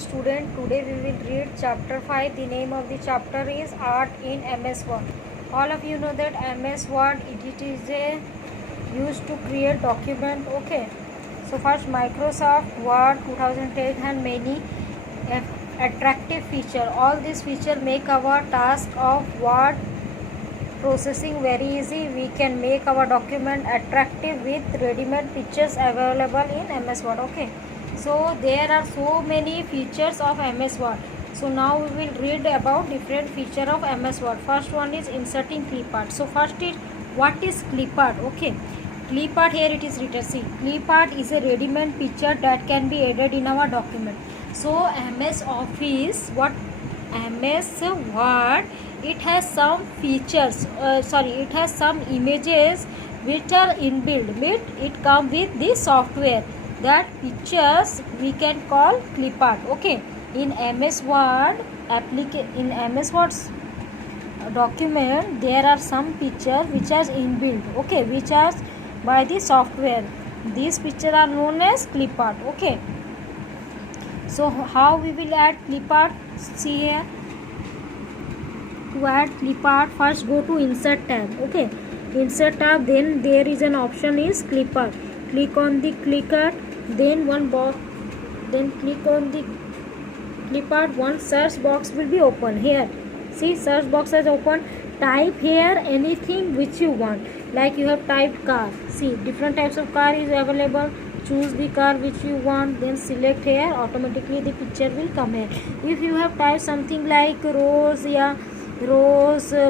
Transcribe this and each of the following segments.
student. Today we will read chapter 5. The name of the chapter is Art in MS Word. All of you know that MS Word it is a used to create document. Okay, so first Microsoft Word 2010 and many attractive feature. All these feature make our task of word processing very easy. We can make our document attractive with ready-made pictures available in MS Word. Okay, so there are so many features of MS Word. So now we will read about different feature of MS Word. First one is inserting clip art. So first is what is clip art? Okay, clip art, here it is written. See, clip art is a ready-made picture that can be added in our document. So MS Office, what MS Word, it has some features, it has some images which are inbuilt, but it comes with the software. That pictures we can call clip art. Okay, in MS Word in MS Word's document there are some pictures which are inbuilt. Okay, which are by the software. These pictures are known as clip art. Okay, so how we will add clip art? See here, to add clip art, first go to insert tab. Okay, insert tab, then there is an option is clip art. Click on the clip art, then one box, then click on the clip art. One search box will be open. Here see, search box is open. Type here anything which you want, like you have typed car. See, different types of car is available. Choose the car which you want, then select here. Automatically the picture will come here. If you have typed something like rose,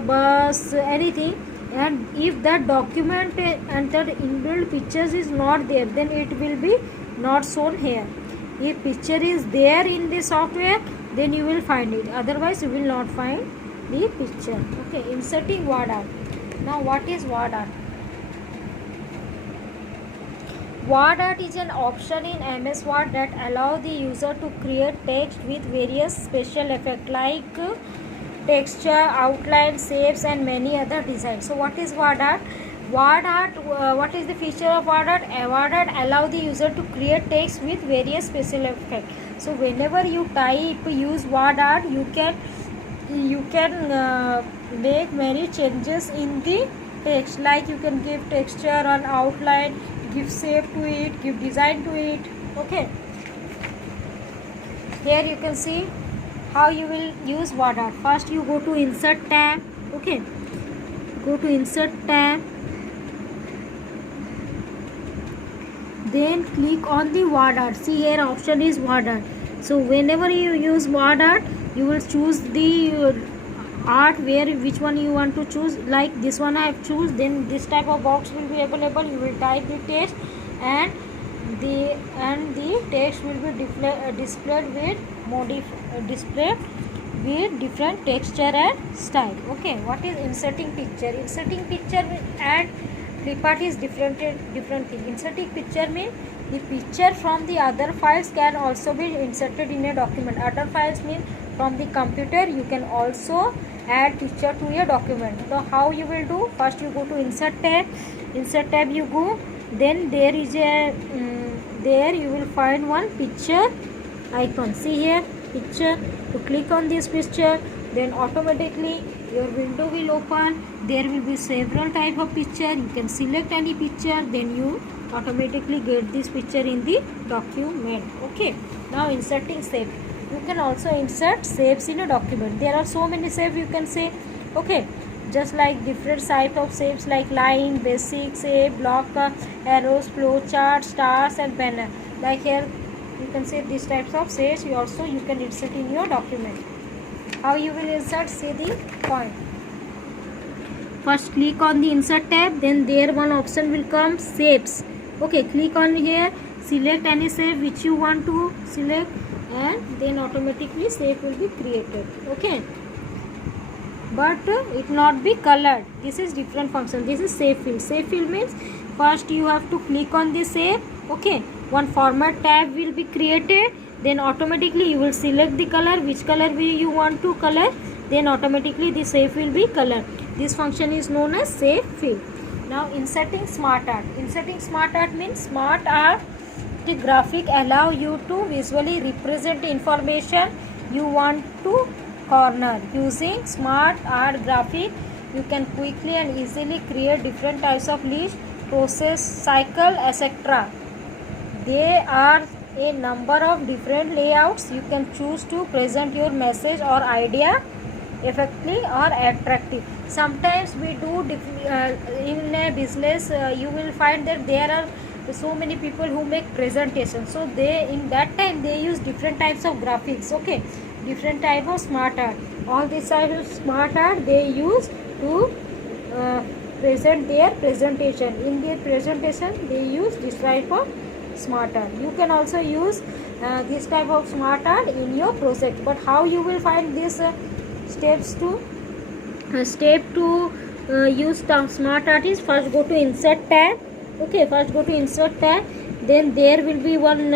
bus, anything, and if that document entered inbuilt pictures is not there, then it will be not shown here. If picture is there in the software, then you will find it, otherwise you will not find the picture. Okay, inserting word art. Now what is word art? Word art is an option in MS Word that allow the user to create text with various special effects like texture, outline, shapes and many other designs. So what is word art? Word art, what is the feature of word art? Word art allow the user to create text with various special effects. So whenever you type, use word art, you can make many changes in the text, like you can give texture or outline, give shape to it, give design to it. Okay, here you can see how you will use word art. First you go to insert tab. Okay, go to insert tab, then click on the word art. See, here option is word art. So whenever you use word art, you will choose the art which one you want to choose. Like this one I have choose, then this type of box will be available. You will type the text and the text will be displayed with different texture and style. Okay, what is inserting picture? Inserting picture and clip art is different thing. Inserting picture means the picture from the other files can also be inserted in a document. Other files means from the computer you can also add picture to your document. So how you will do? First you go to insert tab. Insert tab you go, then there is a there you will find one picture icon. See here, picture. To click on this picture, then automatically your window will open. There will be several type of picture. You can select any picture, then you automatically get this picture in the document. Okay, now inserting shape. You can also insert shapes in a document. There are so many shapes you can say. Okay, just like different type of shapes like line, basic shape, block, arrows, flow chart, stars and banner. Like here you can say these types of shapes you can insert in your document. How you will insert? See the point. First click on the insert tab, then there one option will come shapes. Okay, click on here, select any shape which you want to select, and then automatically shape will be created. Okay, but it not be colored. This is different function. This is shape fill. Shape fill means first you have to click on the shape. Okay, one format tab will be created, then automatically you will select the color, which color you want to color, then automatically the shape will be colored. This function is known as shape fill. Now inserting smart art. Inserting smart art means smart art The graphic allow you to visually represent information you want to corner. Using smart art graphic, you can quickly and easily create different types of list, process, cycle, etc. There are a number of different layouts. You can choose to present your message or idea effectively or attractive. Sometimes we do in a business, you will find that there are so many people who make presentations, so they in that time they use different types of graphics, okay, different type of smart art. All these types of smart art they use to present their presentation. In their presentation they use this type of smart art. You can also use this type of smart art in your project, but how you will find these steps to step to use smart art is, first go to insert tab. Okay, first go to insert tab, then there will be one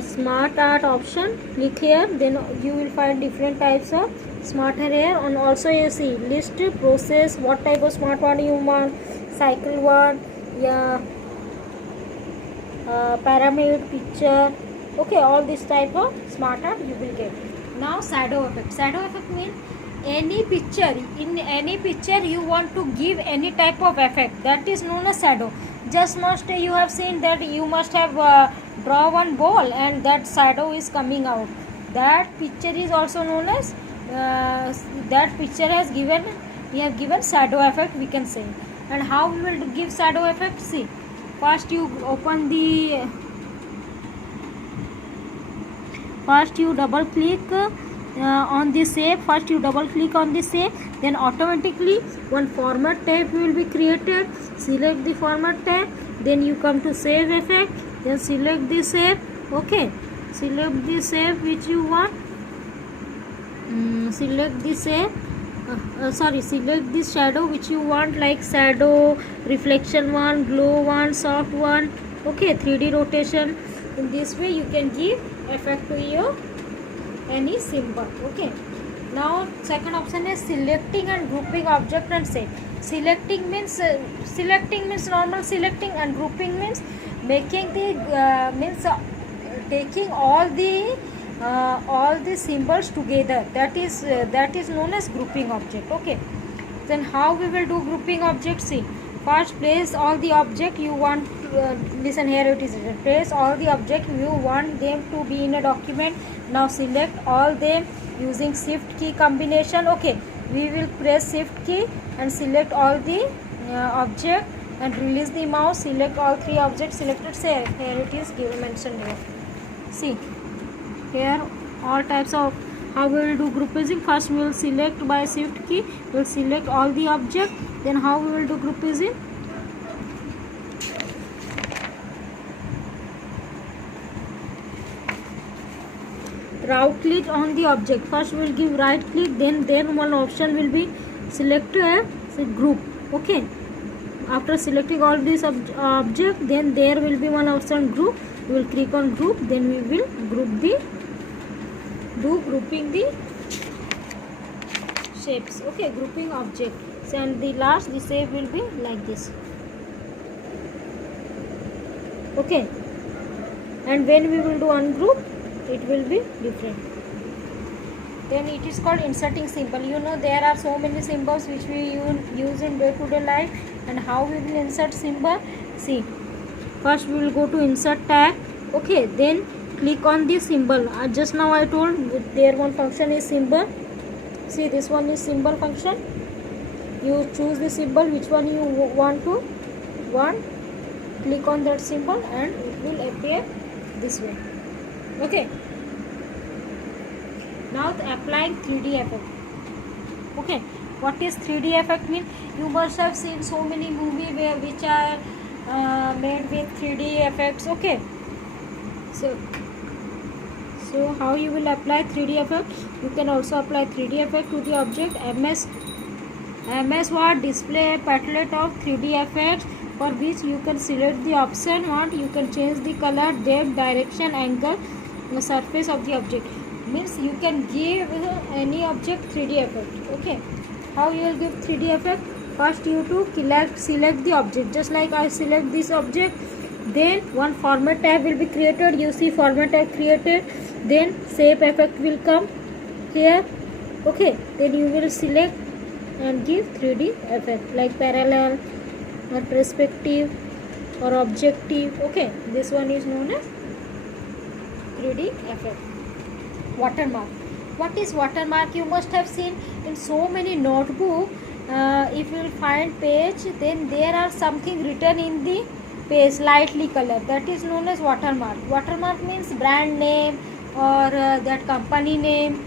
smart art option. Click here, then you will find different types of smart art here. And also you see list, process, what type of smart art you want, cycle one, yeah, pyramid, picture, okay, all this type of smart art you will get. Now shadow effect. Shadow effect means any picture, in any picture you want to give any type of effect, that is known as shadow. Just must you have seen that you must have draw one ball and that shadow is coming out, that picture is also known as that picture has given, we have given shadow effect, we can say. And how we will give shadow effect? See, first you open the, first you double click on the shape, first you double click on the shape, then automatically one format tab will be created. Select the format tab, then you come to save effect, then select the shape, okay, select the shape which you want, select the shape, select the shadow which you want, like shadow, reflection one, glow one, soft one, okay, 3D rotation. In this way you can give effect to your any symbol, okay. Now second option is selecting and grouping object and shape. Selecting means normal selecting, and grouping means making the taking all the symbols together, that is known as grouping object, okay. Then how we will do grouping object? See, first place all the object you want to, listen here it is written, place all the object you want them to be in a document. Now select all them using shift key combination, okay. We will press shift key and select all the object and release the mouse, select all three objects selected. Say here it is given, mentioned here. See here all types of how we will do grouping. First we will select by shift key, we will select all the object, then how we will do grouping? Right click on the object, first we will give right click, then one option will be selected, say group, okay. After selecting all these object, then there will be one option group, we will click on group, then we will grouping the shapes, okay, grouping object. And the last, the shape will be like this, okay. And when we will do ungroup, it will be different. Then it is called inserting symbol. You know there are so many symbols which we use in day-to-day life, and how we will insert symbol? See, first we will go to insert tag, okay, then click on the symbol. Just now I told there one function is symbol. See, this one is symbol function. You choose the symbol which one you want, click on that symbol and it will appear this way, okay. Now applying 3D effect, okay. What is 3D effect mean? You must have seen so many movies which are made with 3D effects, okay. So how you will apply 3D effect? You can also apply 3D effect to the object. MS Word display a palette of 3D effects, for which you can select the option what you can change the color, depth, direction, angle, the surface of the object. Means you can give any object 3D effect, okay. How you will give 3D effect? First you to select the object, just like I select this object, Then one format tab will be created. You see format tab created. Then shape effect will come here. Okay, then you will select and give 3D effect like parallel or perspective or objective. Okay, this one is known as 3D effect. Watermark. What is watermark? You must have seen in so many notebook. If you will find page, then there are something written in the page lightly color, that is known as watermark. Watermark means brand name or that company name,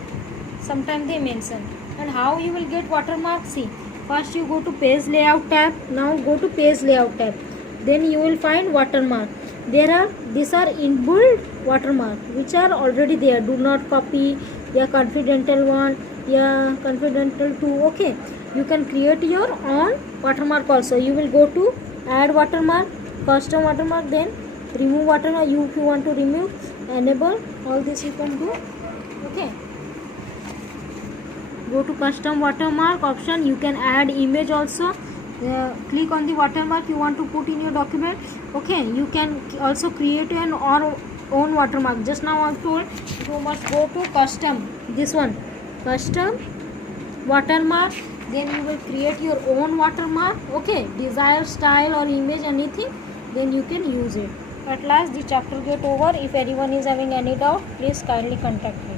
sometimes they mention. And how you will get watermark? See, first you go to page layout tab. Now go to page layout tab, then you will find watermark. These are inbuilt watermark which are already there. Do not copy, या confidential one, या confidential 2. Okay, you can create your own watermark also. You will go to add watermark, custom watermark, then remove watermark. If you want to remove, enable, all this you can do. Okay, go to custom watermark option. You can add image also. Click on the watermark you want to put in your document. Okay, you can also create an own watermark. Just now I told you must go to custom, this one, custom watermark. Then you will create your own watermark. Okay, desired style or image, anything, then you can use it. At last the chapter get over. If anyone is having any doubt, please kindly contact me.